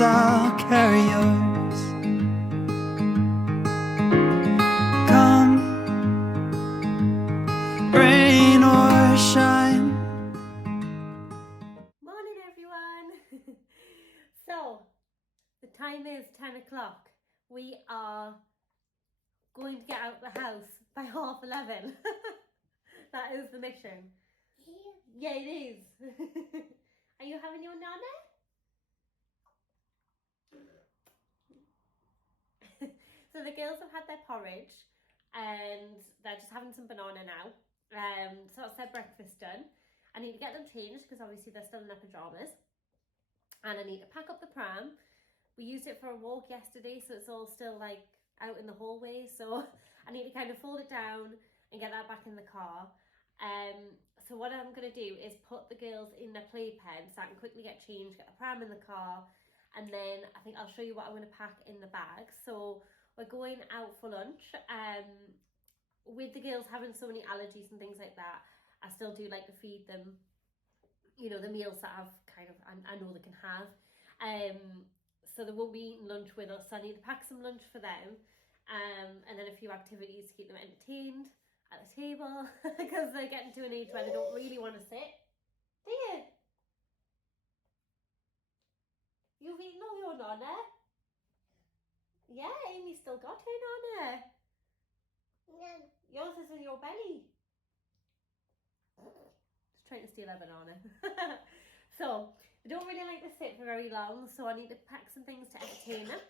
arms, I'll carry yours. Come, rain or shine. Morning everyone. So the time is 10 o'clock. We are going to get out the house by 11:30. That is the mission. Yeah, it is. Are you having your nana? So the girls have had their porridge and they're just having some banana now. So that's their breakfast done. I need to get them changed because obviously they're still in their pajamas. And I need to pack up the pram. We used it for a walk yesterday, so it's all still like out in the hallway. So I need to kind of fold it down and get that back in the car. So what I'm going to do is put the girls in their playpen so I can quickly get changed, get the pram in the car, and then I think I'll show you what I'm going to pack in the bag. So we're going out for lunch. With the girls having so many allergies and things like that, I still do like to feed them, you know, the meals that I've kind of, I know they can have. So they won't be eating lunch with us, so I need to pack some lunch for them, and then a few activities to keep them entertained at the table, because they're getting to an age where they don't really want to sit. Do you? You've eaten all your nana? Yeah, Amy's still got her nana. No. Yours is in your belly. Just trying to steal a banana. So, I don't really like to sit for very long, so I need to pack some things to entertain them.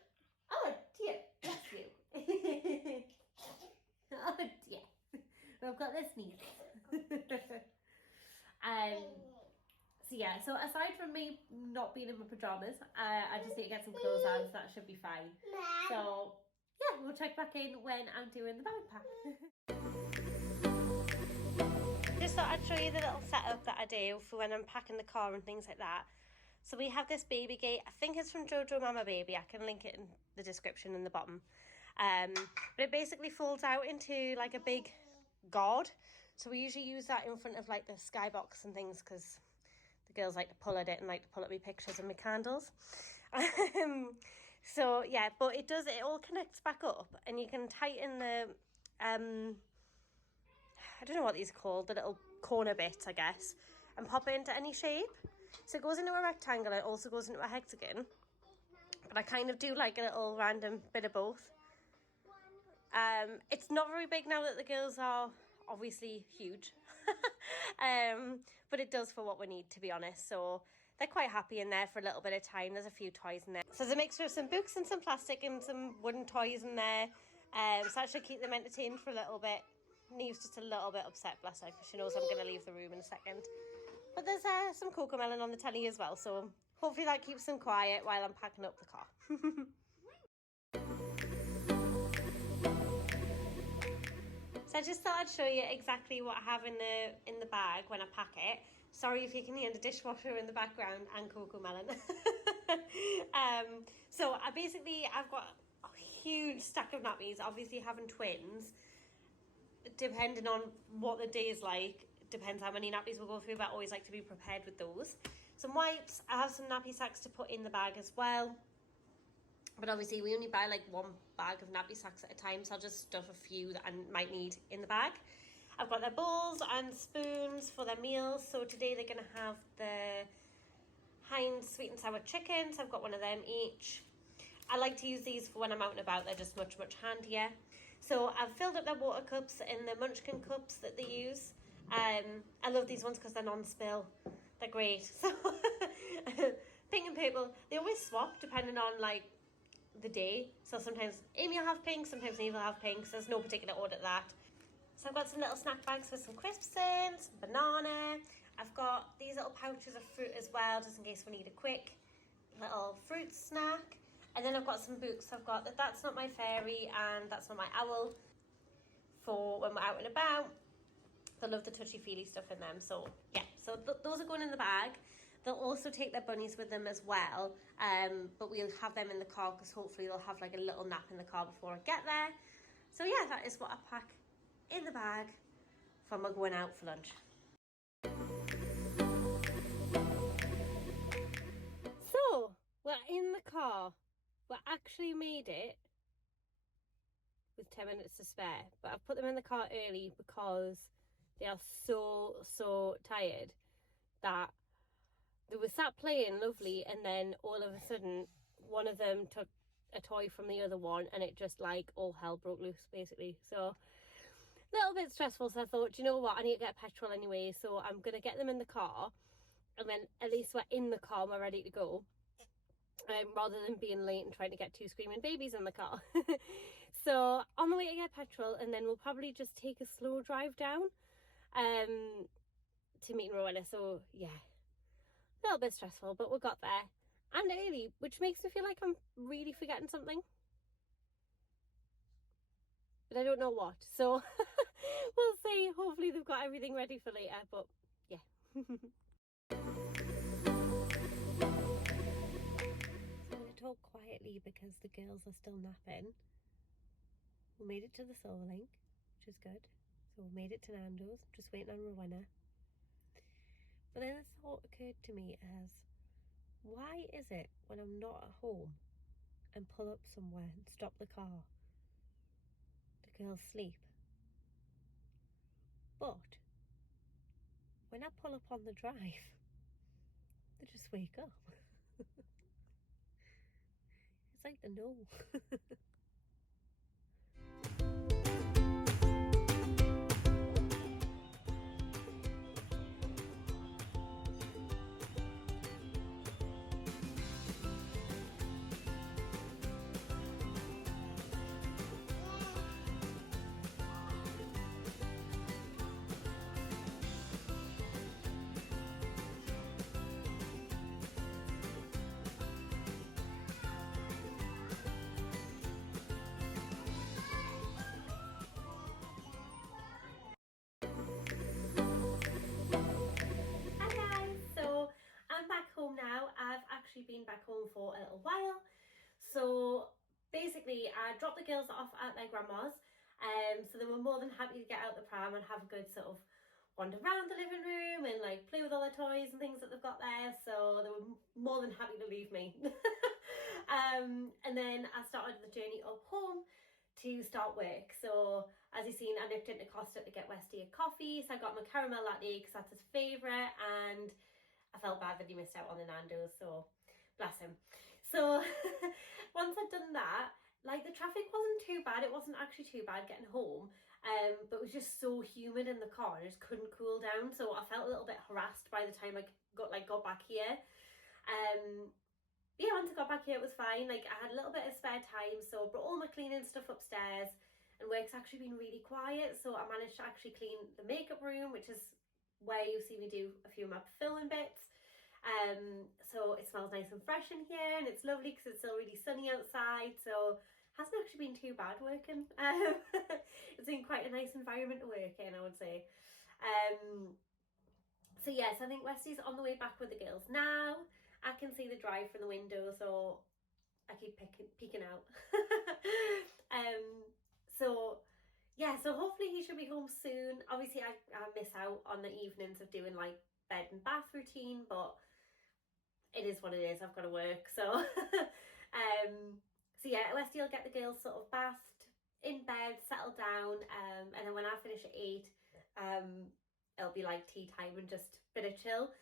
Oh dear, bless you. Oh dear. We've got this sneeze. So yeah, so aside from me not being in my pajamas, I just need to get some clothes on, so that should be fine. So yeah, we'll check back in when I'm doing the bag pack. Just thought I'd show you the little setup that I do for when I'm packing the car and things like that. So we have this baby gate. I think it's from Jojo Mama Baby. I can link it in the description in the bottom. But it basically folds out into like a big gourd. So we usually use that in front of like the skybox and things because the girls like to pull at it and like to pull at me pictures and my candles. So yeah, but it all connects back up, and you can tighten the I don't know what these are called, the little corner bits, I guess, and pop it into any shape. So it goes into a rectangle, it also goes into a hexagon, but I kind of do like a little random bit of both. It's not very big now that the girls are obviously huge, but it does for what we need, to be honest. So they're quite happy in there for a little bit of time. There's a few toys in there. So there's a mixture of some books and some plastic and some wooden toys in there. So that should keep them entertained for a little bit. Neve's just a little bit upset, bless her, because she knows I'm going to leave the room in a second. But there's some cocoa melon on the telly as well, so hopefully that keeps them quiet while I'm packing up the car. So I just thought I'd show you exactly what I have in the bag when I pack it. Sorry if you can hear the dishwasher in the background and cocoa melon. So I've got a huge stack of nappies. Obviously having twins, depending on what the day is like, depends how many nappies we'll go through, but I always like to be prepared with those. Some wipes. I have some nappy sacks to put in the bag as well. But obviously we only buy like one bag of nappy sacks at a time, so I'll just stuff a few that I might need in the bag. I've got their bowls and spoons for their meals. So today they're going to have the Heinz sweet and sour chicken, so I've got one of them each. I like to use these for when I'm out and about. They're just much handier. So I've filled up their water cups in the Munchkin cups that they use. I love these ones because they're non-spill. They're great. So pink and purple, they always swap depending on like the day. So sometimes Amy will have pink, sometimes Eve will have pink, so there's no particular order to that. So I've got some little snack bags with some crisps in, some banana. I've got these little pouches of fruit as well, just in case we need a quick little fruit snack. And then I've got some books. I've got That's Not My Fairy and That's Not My Owl for when we're out and about. They love the touchy-feely stuff in them. So yeah, so those are going in the bag. They'll also take their bunnies with them as well, but we'll have them in the car because hopefully they'll have like a little nap in the car before I get there. So yeah, that is what I pack in the bag for my going out for lunch. So we're in the car We actually made it with 10 minutes to spare, but I've put them in the car early because they are so tired that they were sat playing lovely, and then all of a sudden one of them took a toy from the other one and it just like all hell broke loose basically. So a little bit stressful, so I thought, do you know what, I need to get petrol anyway, so I'm gonna get them in the car, and then at least we're in the car and we're ready to go, rather than being late and trying to get two screaming babies in the car. So on the way to get petrol, and then we'll probably just take a slow drive down to meet in Rowena. So yeah, a little bit stressful, but we got there and early, which makes me feel like I'm really forgetting something, but I don't know what. So we'll see. Hopefully they've got everything ready for later, but yeah. I'm going to talk quietly because the girls are still napping. We made it to the Silver Link, which is good. So we made it to Nandos, just waiting on Rowena. But then a thought occurred to me as, why is it when I'm not at home and pull up somewhere and stop the car, the girls sleep? But when I pull up on the drive, they just wake up. It's like they know. I'm back home now. I've actually been back home for a little while. So basically I dropped the girls off at their grandma's, so they were more than happy to get out the pram and have a good sort of wander around the living room and like play with all the toys and things that they've got there. So they were more than happy to leave me. And then I started the journey up home to start work. So as you've seen, I nipped into Costa to get Westy a coffee. So I got my caramel latte because that's his favourite, and I felt bad that he missed out on the Nandos, so bless him. So once I'd done that, like the traffic wasn't too bad. It wasn't actually too bad getting home, but it was just so humid in the car. I just couldn't cool down, so I felt a little bit harassed by the time I got back here. Yeah, once I got back here, it was fine. Like I had a little bit of spare time, so I brought all my cleaning stuff upstairs, and work's actually been really quiet. So I managed to actually clean the makeup room, which is where you see me do a few of my filming bits. So it smells nice and fresh in here, and it's lovely because it's still really sunny outside, so it hasn't actually been too bad working. It's been quite a nice environment to work in, I would say. So yes, I think Westy's on the way back with the girls now. I can see the drive from the window, so I keep peeking out. So yeah, so hopefully he should be home soon. Obviously I miss out on the evenings of doing like bed and bath routine, but it is what it is. I've got to work. So so yeah, Westy will get the girls sort of bathed, in bed, settled down, and then when I finish at 8, it'll be like tea time and just a bit of chill.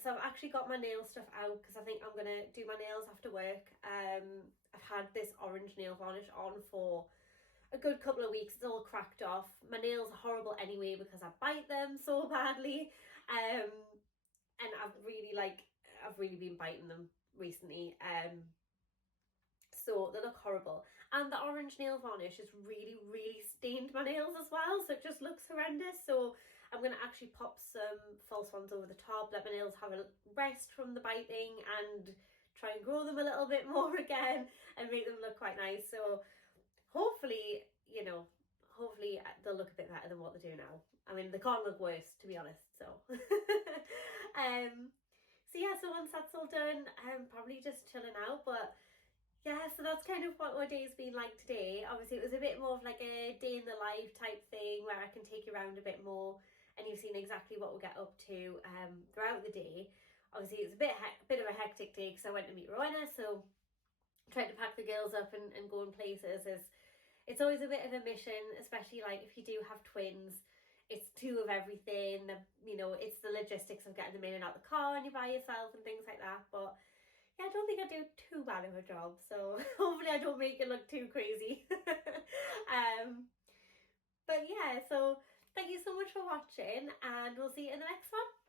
So I've actually got my nail stuff out because I think I'm gonna do my nails after work. I've had this orange nail varnish on for a good couple of weeks. It's all cracked off. My nails are horrible anyway because I bite them so badly, and I've really been biting them recently. So they look horrible, and the orange nail varnish has really stained my nails as well, so it just looks horrendous. So I'm going to actually pop some false ones over the top, let my nails have a rest from the biting, and try and grow them a little bit more again and make them look quite nice. So hopefully, you know, hopefully they'll look a bit better than what they do now. I mean, they can't look worse, to be honest. So so yeah, so once that's all done, I'm probably just chilling out. But yeah, so that's kind of what my day's been like today. Obviously it was a bit more of like a day in the life type thing where I can take you around a bit more, and you've seen exactly what we'll get up to throughout the day. Obviously it's a bit of a hectic day because I went to meet Rowena, so trying to pack the girls up and go in places it's always a bit of a mission, especially like if you do have twins. It's two of everything, you know, it's the logistics of getting them in and out the car and you're by yourself and things like that. But yeah, I don't think I do too bad of a job, so hopefully I don't make it look too crazy. But yeah, so thank you so much for watching, and we'll see you in the next one.